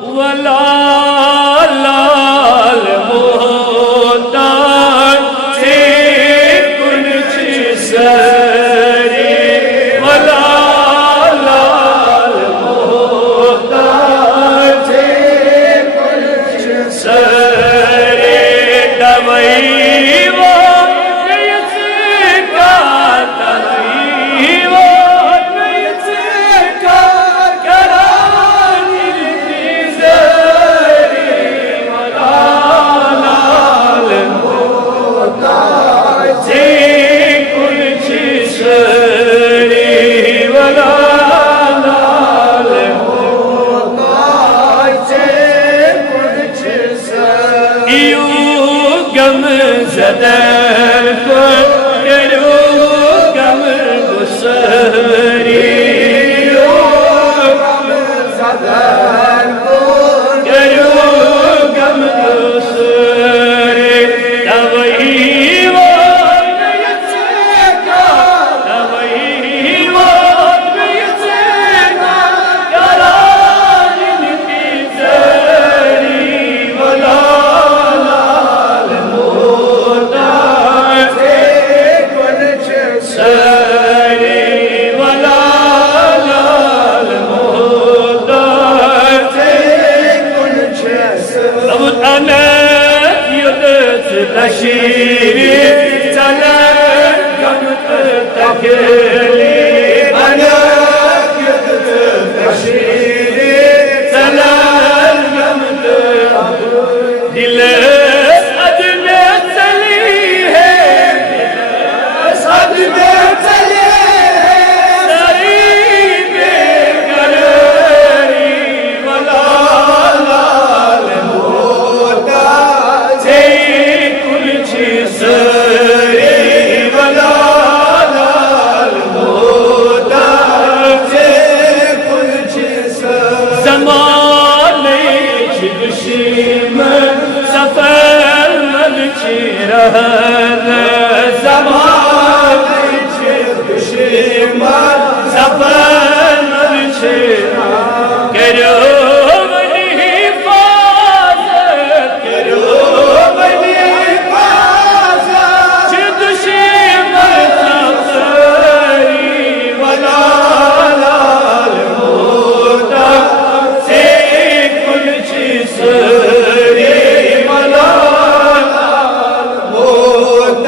वला लाल मोहताज से कुछ सरे वला लाल मोहताज से कुछ सरे दवाई वो इसका दवाई वो इसका करानी सरे वला लाल मोहताज से कुछ सरे वला लाल मोहताज से कुछ सरे यूं गम ज़दर को करो गम गुसरी यूं गम ज़दर को करो गम गुसरी दवाई वो इसका दवाई वो इसका करानी सरी वला लाल मोहताज से कुछ सरे वला लाल मोहताज से कुछ सरे अब अनत युद्ध तशीरी चलन गम तकली अनत युद्ध तशीरी चलन गम दिल सद में चली है सद में चले सरी बेकरारी वला लाल मोहताज से कुछ सरे वला लाल मोहताज से कुछ सरे ज़माने की दुश्मन सफर मन रहन ज़माने की दुश्मन सफर मन करो मनी हिफाज़त करो मनी हिफाज़त दुश्मन सफरी वला लाल मोहताज से कुछ सरे वला लाल मोहताज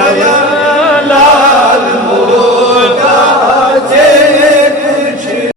Love